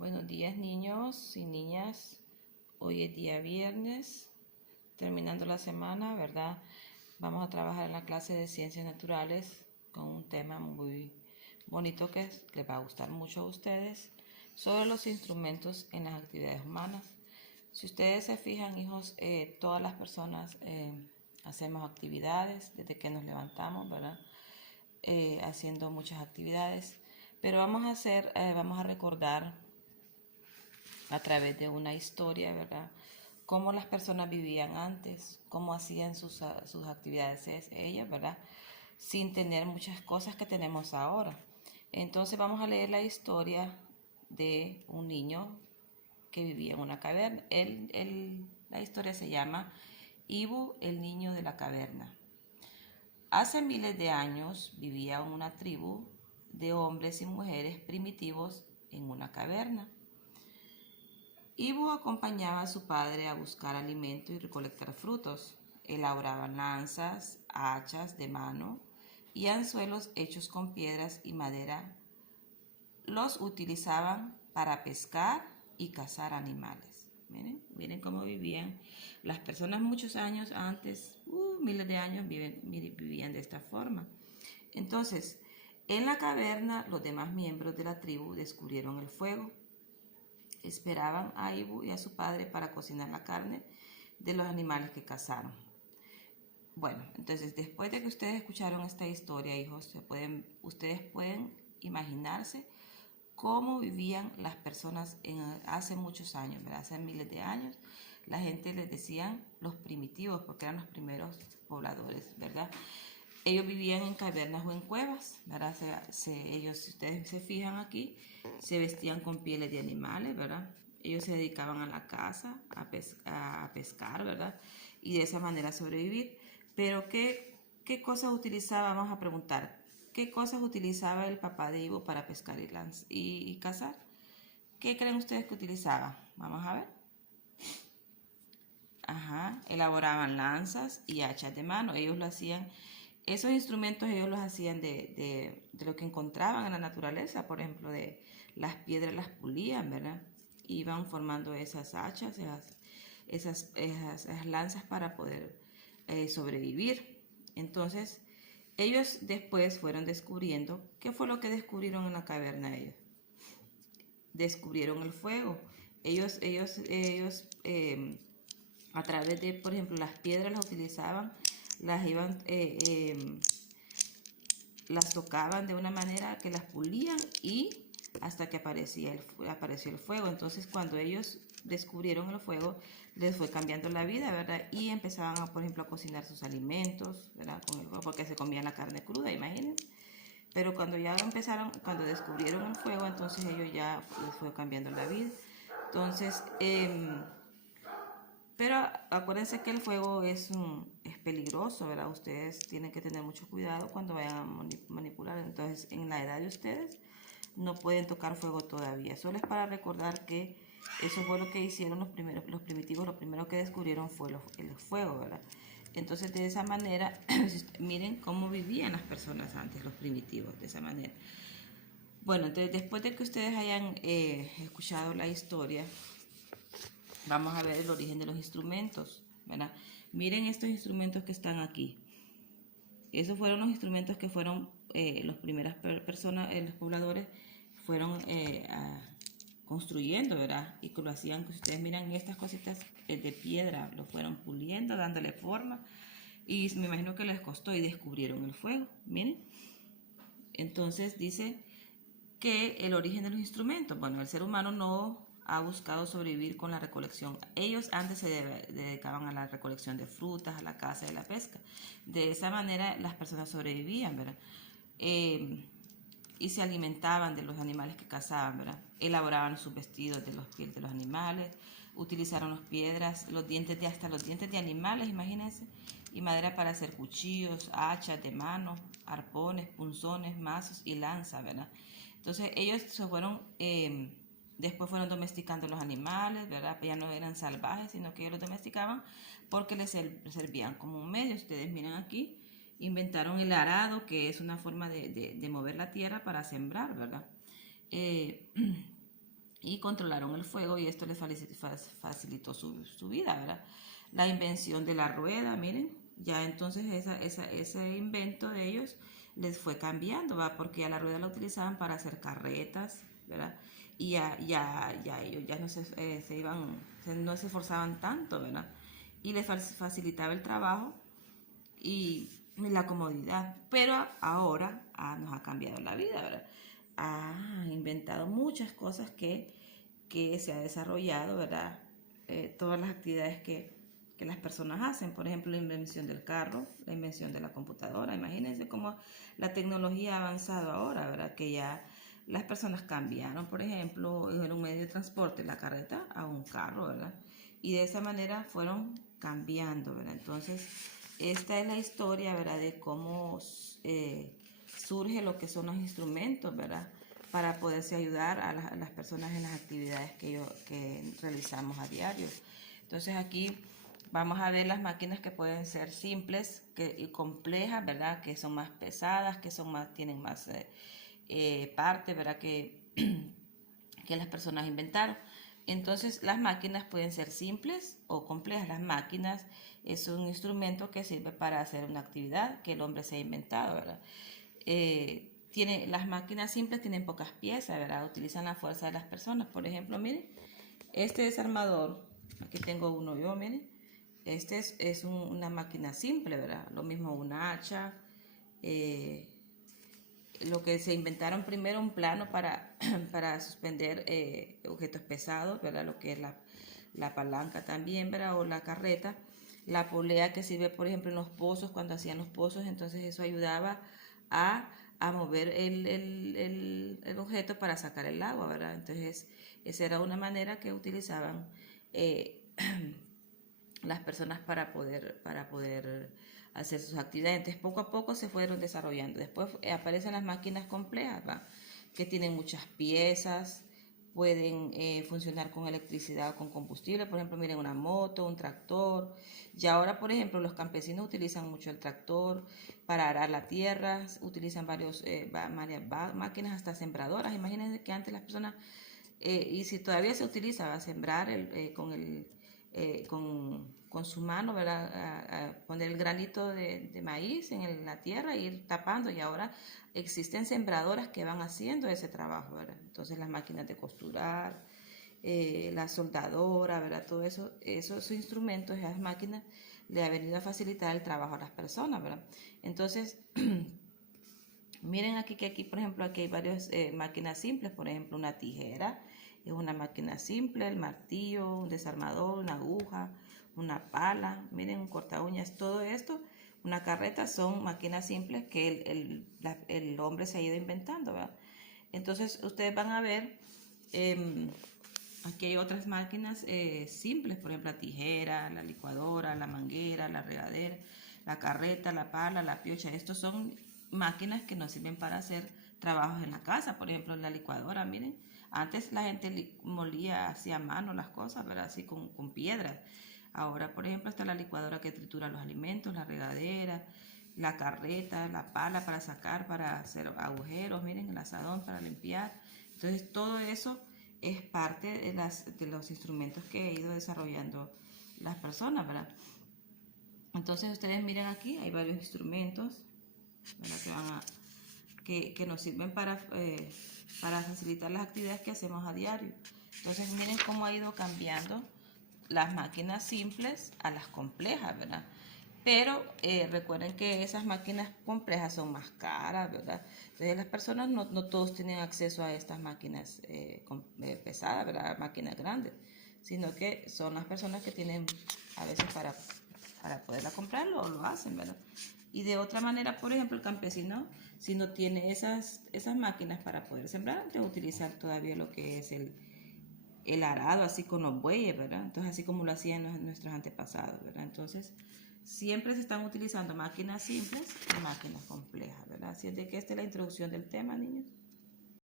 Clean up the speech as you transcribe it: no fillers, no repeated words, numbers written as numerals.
Buenos días, niños y niñas. Hoy es día viernes, terminando la semana, ¿verdad? Vamos a trabajar en la clase de ciencias naturales con un tema muy bonito que les va a gustar mucho a ustedes, sobre los instrumentos en las actividades humanas. Si ustedes se fijan, hijos, todas las personas hacemos actividades desde que nos levantamos, ¿verdad? Haciendo muchas actividades, pero vamos a recordar a través de una historia, ¿verdad? Cómo las personas vivían antes, cómo hacían sus actividades ellas, ¿verdad? Sin tener muchas cosas que tenemos ahora. Entonces vamos a leer la historia de un niño que vivía en una caverna. La historia se llama Ibu, el niño de la caverna. Hace miles de años vivía una tribu de hombres y mujeres primitivos en una caverna. Ibu acompañaba a su padre a buscar alimento y recolectar frutos. Elaboraban lanzas, hachas de mano y anzuelos hechos con piedras y madera. Los utilizaban para pescar y cazar animales. Miren cómo vivían las personas muchos años antes, miles de años vivían de esta forma. Entonces, en la caverna los demás miembros de la tribu descubrieron el fuego. Esperaban a Ibu y a su padre para cocinar la carne de los animales que cazaron. Bueno, entonces después de que ustedes escucharon esta historia, hijos, ustedes pueden imaginarse cómo vivían las personas hace muchos años, ¿verdad? Hace miles de años. La gente les decían los primitivos porque eran los primeros pobladores, ¿verdad? Ellos vivían en cavernas o en cuevas, ¿verdad? Ellos, si ustedes se fijan aquí, se vestían con pieles de animales, ¿verdad? Ellos se dedicaban a la caza, a pescar, ¿verdad? Y de esa manera sobrevivir. Pero ¿qué cosas utilizaba? Vamos a preguntar. ¿Qué cosas utilizaba el papá de Ivo para pescar y cazar? ¿Qué creen ustedes que utilizaba? Vamos a ver. Ajá, elaboraban lanzas y hachas de mano. Ellos lo hacían. Esos instrumentos ellos los hacían de lo que encontraban en la naturaleza, por ejemplo, de las piedras las pulían, ¿verdad? Iban formando esas hachas, esas lanzas para poder sobrevivir. Entonces, ellos después fueron descubriendo, ¿qué fue lo que descubrieron en la caverna ellos? Descubrieron el fuego. Ellos a través de, por ejemplo, las piedras las utilizaban, las tocaban de una manera que las pulían y hasta que apareció el fuego. Entonces, cuando ellos descubrieron el fuego, les fue cambiando la vida, ¿verdad? Y empezaban, por ejemplo, a cocinar sus alimentos, ¿verdad? Con el fuego, porque se comían la carne cruda, imagínense. Pero cuando cuando descubrieron el fuego, entonces ellos ya les fue cambiando la vida. Entonces, pero acuérdense que el fuego es peligroso, ¿verdad? Ustedes tienen que tener mucho cuidado cuando vayan a manipular. Entonces, en la edad de ustedes, no pueden tocar fuego todavía. Solo es para recordar que eso fue lo que hicieron los primitivos. Lo primero que descubrieron fue el fuego, ¿verdad? Entonces, de esa manera, miren cómo vivían las personas antes, los primitivos, de esa manera. Bueno, entonces, después de que ustedes hayan escuchado la historia, vamos a ver el origen de los instrumentos, ¿verdad? Miren estos instrumentos que están aquí. Esos fueron los instrumentos que fueron las primeras personas, los pobladores, fueron construyendo, ¿verdad? Y que lo hacían, que ustedes miran estas cositas de piedra, lo fueron puliendo, dándole forma. Y me imagino que les costó y descubrieron el fuego, miren. Entonces dice que el origen de los instrumentos, bueno, el ser humano no ha buscado sobrevivir con la recolección. Ellos antes se dedicaban a la recolección de frutas, a la caza y a la pesca. De esa manera las personas sobrevivían, ¿verdad? Y se alimentaban de los animales que cazaban, ¿verdad? Elaboraban sus vestidos de los pieles de los animales, utilizaron las piedras, hasta los dientes de animales, imagínense, y madera para hacer cuchillos, hachas de mano, arpones, punzones, mazos y lanza, ¿verdad? Entonces ellos después fueron domesticando los animales, ¿verdad? Ya no eran salvajes, sino que ellos los domesticaban porque les servían como un medio. Ustedes miran aquí, inventaron el arado, que es una forma de mover la tierra para sembrar, ¿verdad? Y y controlaron el fuego y esto les facilitó su vida, ¿verdad? La invención de la rueda, miren, ya entonces ese invento de ellos les fue cambiando, ¿va? Porque ya la rueda la utilizaban para hacer carretas, ¿verdad? Y ya ellos ya no no se esforzaban tanto, ¿verdad? Y les facilitaba el trabajo y la comodidad. Pero ahora nos ha cambiado la vida, ¿verdad? Ha inventado muchas cosas que se ha desarrollado, ¿verdad? Todas las actividades que las personas hacen, por ejemplo, la invención del carro, la invención de la computadora. Imagínense cómo la tecnología ha avanzado ahora, ¿verdad? Que ya las personas cambiaron, por ejemplo, en un medio de transporte, la carreta, a un carro, ¿verdad? Y de esa manera fueron cambiando, ¿verdad? Entonces, esta es la historia, ¿verdad? De cómo surge lo que son los instrumentos, ¿verdad? Para poderse ayudar a las personas en las actividades que realizamos a diario. Entonces aquí vamos a ver las máquinas que pueden ser simples y complejas, ¿verdad? Que son más pesadas, tienen más partes, ¿verdad? Que las personas inventaron. Entonces las máquinas pueden ser simples o complejas. Las máquinas es un instrumento que sirve para hacer una actividad que el hombre se ha inventado, ¿verdad? Las máquinas simples tienen pocas piezas, ¿verdad? Utilizan la fuerza de las personas. Por ejemplo, miren, este desarmador, aquí tengo uno yo, miren, este es una máquina simple, ¿verdad? Lo mismo un hacha, lo que se inventaron primero un plano para suspender objetos pesados, ¿verdad? Lo que es la palanca también, ¿verdad? O la carreta. La polea que sirve, por ejemplo, en los pozos, cuando hacían los pozos, entonces eso ayudaba a mover el objeto para sacar el agua, ¿verdad? Entonces esa era una manera que utilizaban las personas para poder hacer sus actividades. Entonces poco a poco se fueron desarrollando. Después aparecen las máquinas complejas, ¿va? Que tienen muchas piezas, pueden funcionar con electricidad o con combustible. Por ejemplo, miren, una moto, un tractor. Y ahora, por ejemplo, los campesinos utilizan mucho el tractor para arar la tierra, utilizan varias máquinas, hasta sembradoras. Imagínense que antes las personas, y si todavía se utiliza, va a sembrar con su mano, ¿verdad? A poner el granito de maíz en la tierra e ir tapando, y ahora existen sembradoras que van haciendo ese trabajo, ¿verdad? Entonces las máquinas de costurar, la soldadora, ¿verdad? Todo eso, esos instrumentos, esas máquinas le ha venido a facilitar el trabajo a las personas, ¿verdad? Entonces, miren aquí que aquí, por ejemplo, aquí hay varias máquinas simples, por ejemplo, una tijera, es una máquina simple, el martillo, un desarmador, una aguja, una pala, miren, un corta uñas, todo esto, una carreta, son máquinas simples que el hombre se ha ido inventando, ¿verdad? Entonces ustedes van a ver, aquí hay otras máquinas simples, por ejemplo la tijera, la licuadora, la manguera, la regadera, la carreta, la pala, la piocha. Estos son máquinas que nos sirven para hacer trabajos en la casa. Por ejemplo, la licuadora, miren, antes la gente molía así a mano las cosas, ¿verdad? Así con piedras. Ahora, por ejemplo, está la licuadora que tritura los alimentos, la regadera, la carreta, la pala para hacer agujeros, miren, el asadón para limpiar. Entonces, todo eso es parte de los instrumentos que he ido desarrollando las personas, ¿verdad? Entonces, ustedes miren aquí, hay varios instrumentos, ¿verdad? Que nos sirven para facilitar las actividades que hacemos a diario. Entonces, miren cómo ha ido cambiando las máquinas simples a las complejas, ¿verdad? Pero recuerden que esas máquinas complejas son más caras, ¿verdad? Entonces las personas no todos tienen acceso a estas máquinas pesadas, ¿verdad? Máquinas grandes, sino que son las personas que tienen a veces para poderla comprarlo, lo hacen, ¿verdad? Y de otra manera, por ejemplo, el campesino, si no tiene esas máquinas para poder sembrar, debe utilizar todavía lo que es el arado, así con los bueyes, ¿verdad? Entonces, así como lo hacían nuestros antepasados, ¿verdad? Entonces, siempre se están utilizando máquinas simples y máquinas complejas, ¿verdad? Así es de que esta es la introducción del tema, niños.